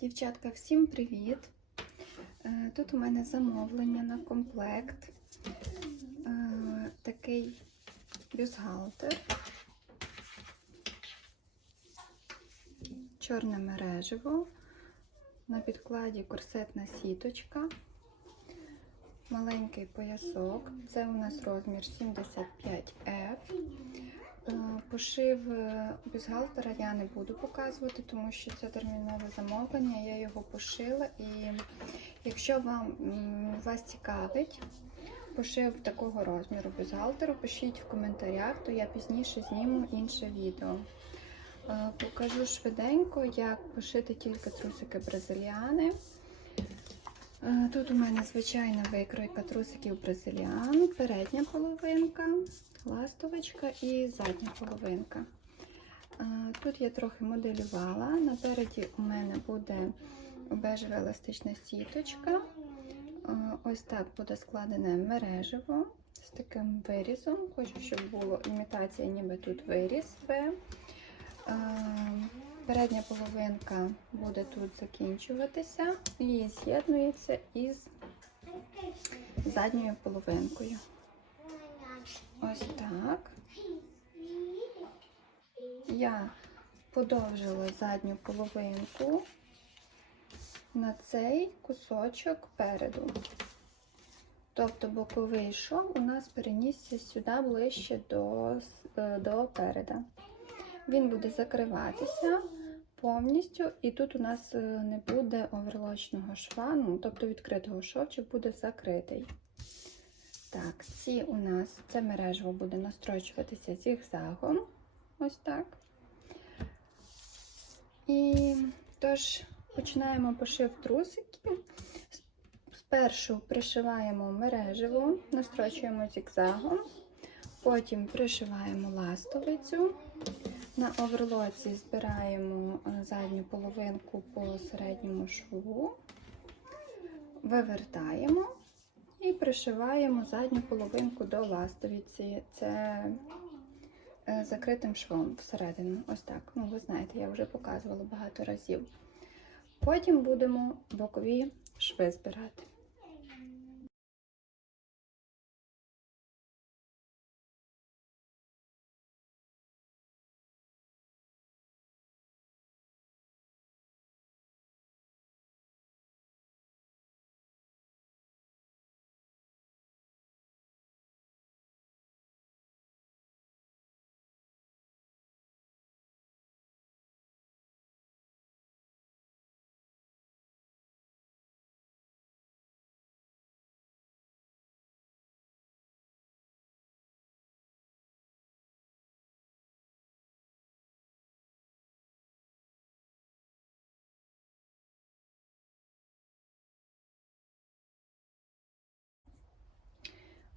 Дівчатка, всім привіт! Е, Тут у мене замовлення на комплект. Е, Такий бюстгальтер. Чорне мережево. На підкладі корсетна сіточка. Маленький поясок. Це у нас розмір 75F. Е, Пошив е, бюстгальтера я не буду показувати, тому що це термінове замовлення. Я його пошила. І якщо вам вас цікавить пошив такого розміру бюстгальтеру, пишіть в коментарях, то я пізніше зніму інше відео. Е, Покажу швиденько, як пошити тільки трусики бразиліани. Е, Тут у мене звичайна викройка трусиків бразиліан, передня половинка, ластовочка і задня половинка. Е, Тут я трохи моделювала. Напереді у мене буде бежева еластична сіточка. Е, Ось так буде складене мережево з таким вирізом. Хочу, щоб було імітація, ніби тут виріз Передня половинка буде тут закінчуватися і з'єднується із задньою половинкою. Ось так. Я подовжила задню половинку на цей кусочок переду. Тобто боковий шов у нас перенісся сюди ближче до, е, до переда. Він буде закриватися повністю, і тут у нас е, не буде оверлочного шва, ну, тобто відкритого шовчик буде закритий. Так, ці у нас це мережево буде настрочуватися зігзагом. Ось так. І тож починаємо пошив трусики. Спершу пришиваємо мережево, настрочуємо зігзагом, потім пришиваємо ластовицю. На оверлоці збираємо е, задню половинку по середньому шву, вивертаємо і пришиваємо задню половинку до ластовиці. Це е, закритим швом всередину. Ось так. Ну, ви знаєте, я вже показувала багато разів. Потім будемо бокові шви збирати.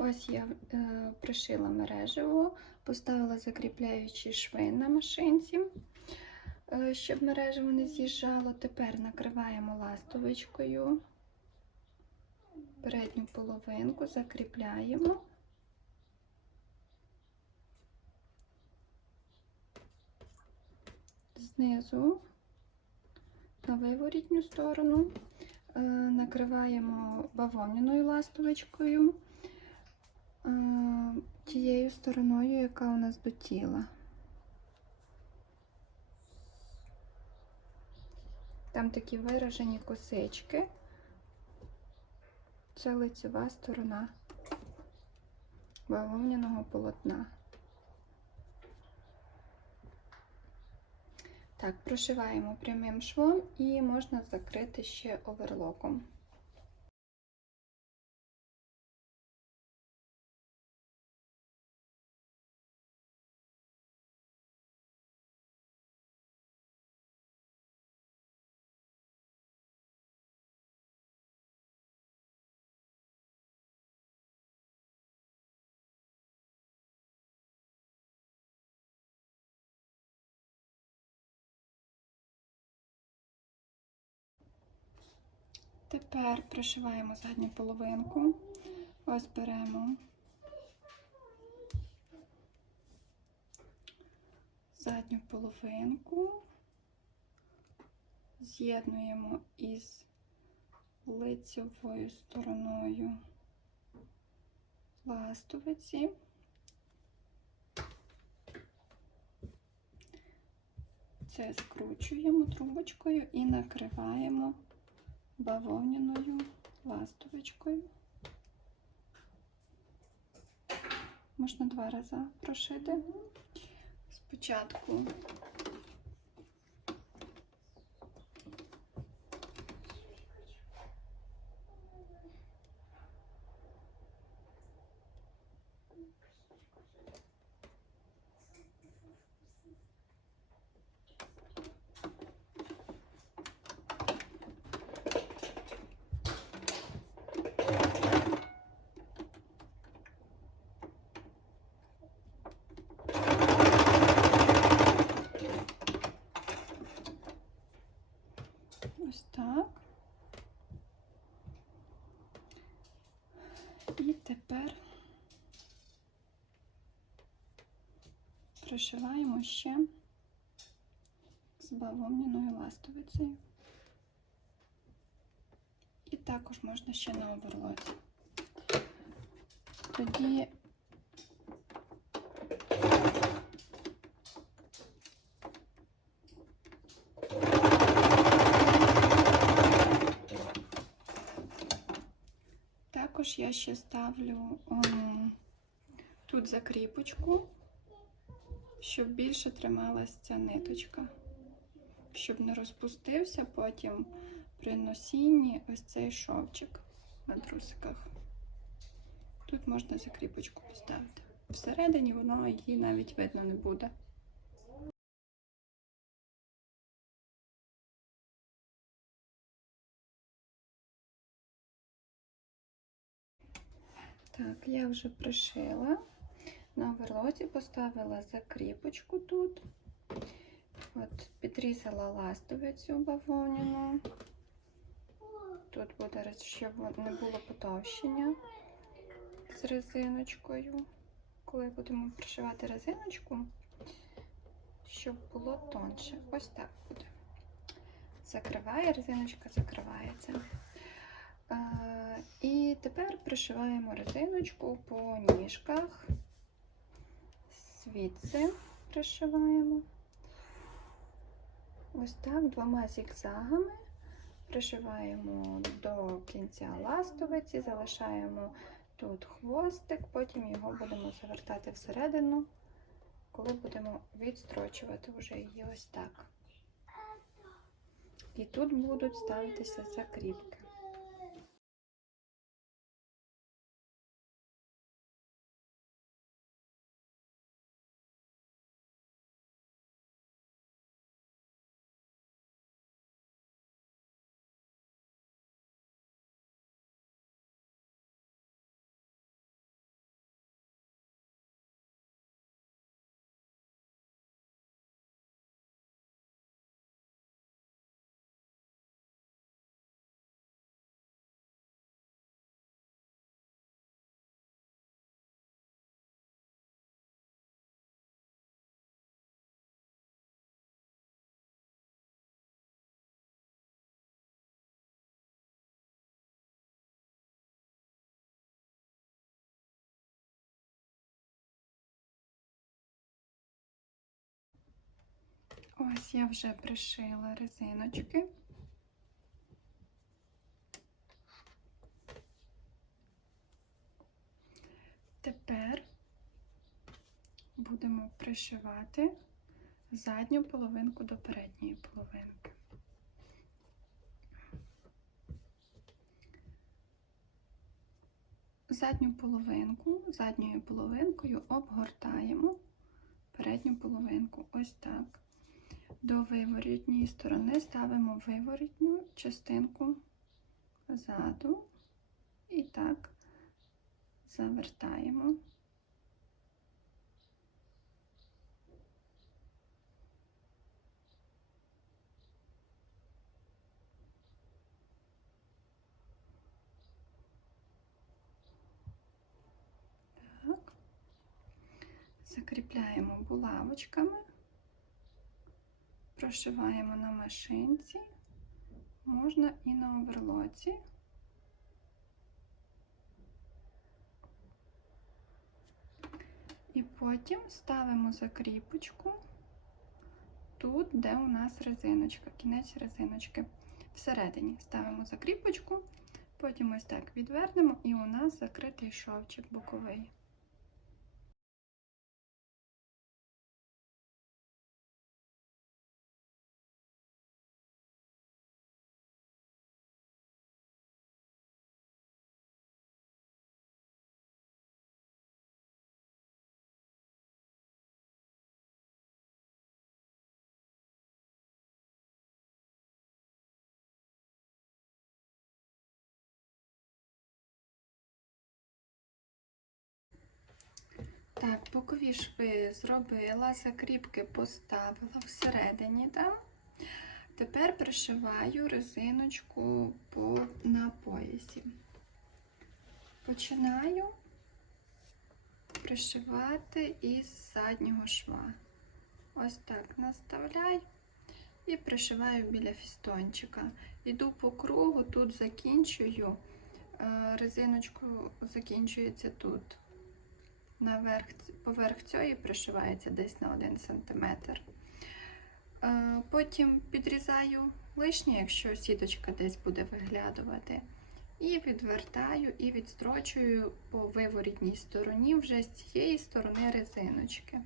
Ось я е, пришила мережево, поставила закріпляючі шви на машинці, е, щоб мережево не з'їжджало. Тепер накриваємо ластовичкою передню половинку, закріпляємо. Знизу на виворітню сторону е, накриваємо бавовняною ластовичкою е, тією стороною, яка у нас до тіла. Там такі виражені косички. Це лицева сторона бавовняного полотна. Так, прошиваємо прямим швом і можна закрити ще оверлоком. Тепер пришиваємо задню половинку, ось беремо задню половинку, з'єднуємо із лицевою стороною ластовиці. Це скручуємо трубочкою і накриваємо бавовняною ластовичкою. Можна два рази прошити. Спочатку ось так. І тепер пришиваємо ще з бавовняною ластовицею. І також можна ще на оверлоці. Тоді також я ще ставлю ем, тут закріпочку, щоб більше трималась ця ниточка, щоб не розпустився потім при носінні ось цей шовчик на трусиках. Тут можна закріпочку поставити. Всередині воно її навіть видно не буде. Так, я вже пришила. На оверлоці поставила закріпочку тут. От, підрізала ластовицю бавовняну. Тут буде, щоб не було потовщення з резиночкою. Коли будемо пришивати резиночку, щоб було тонше. Ось так буде. Закриває, резиночка закривається. І тепер пришиваємо резиночку по ніжках. Звідси пришиваємо. Ось так, двома зігзагами пришиваємо до кінця ластовиці, залишаємо тут хвостик, потім його будемо завертати всередину, коли будемо відстрочувати вже її ось так. І тут будуть ставитися закріпки. Ось я вже пришила резиночки. Тепер будемо пришивати задню половинку до передньої половинки. Задню половинку задньою половинкою обгортаємо передню половинку. Ось так. До виворітньої сторони ставимо виворітню частинку ззаду. І так завертаємо. Закріпляємо булавочками прошиваємо на машинці, можна і на оверлоці. І потім ставимо закріпочку тут, де у нас резиночка, кінець резиночки. Всередині ставимо закріпочку, потім ось так відвернемо, і у нас закритий шовчик боковий. Так, бокові шви зробила, закріпки поставила всередині там. Тепер пришиваю резиночку по, на поясі. Починаю пришивати із заднього шва. Ось так наставляю і пришиваю біля фістончика. Іду по кругу, тут закінчую, е, резиночку закінчується тут. Наверх, поверх цієї пришивається десь на 1 см. Е, Потім підрізаю лишнє, якщо сіточка десь буде виглядувати. І відвертаю і відстрочую по виворітній стороні вже з цієї сторони резиночки.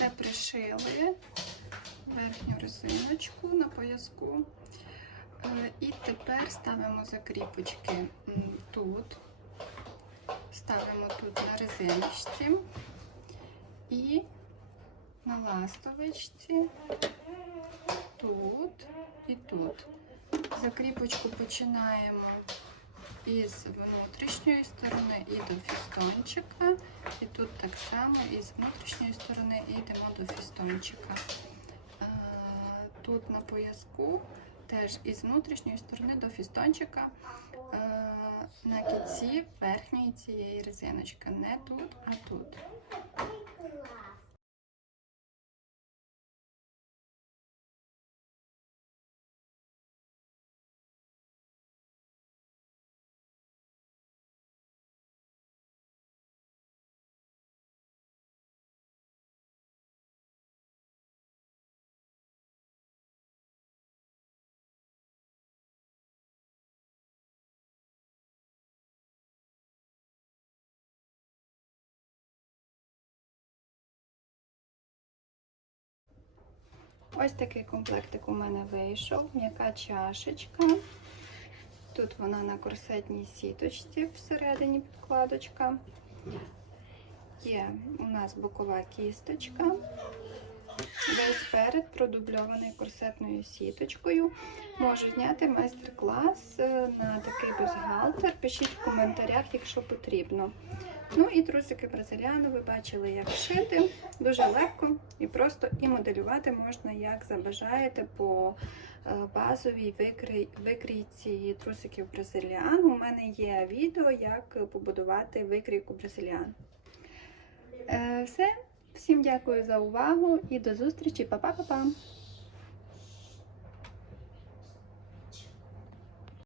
Все пришили верхню резиночку на пояску. Е, І тепер ставимо закріпочки тут, ставимо тут на резиночці і на ластовичці, тут і тут. Закріпочку починаємо із внутрішньої сторони і до фістончика. І тут так само із внутрішньої сторони йдемо до фістончика. Тут на пояску теж із внутрішньої сторони до фістончика на кінці верхньої цієї резиночки. Не тут, а тут. Ось такий комплектик у мене вийшов. М'яка чашечка. Тут вона на корсетній сіточці всередині підкладочка. Є у нас бокова кісточка. Весь перед продубльований корсетною сіточкою. Можу зняти майстер-клас е, на такий бюстгальтер. Пишіть в коментарях, якщо потрібно. Ну і трусики бразиліану ви бачили, як шити. Дуже легко і просто і моделювати можна, як забажаєте по е, базовій викрій- викрійці трусиків бразиліану. У мене є відео, як побудувати викрійку бразиліану. Е, Все, Всім дякую за увагу і до зустрічі. Па-па-па-па!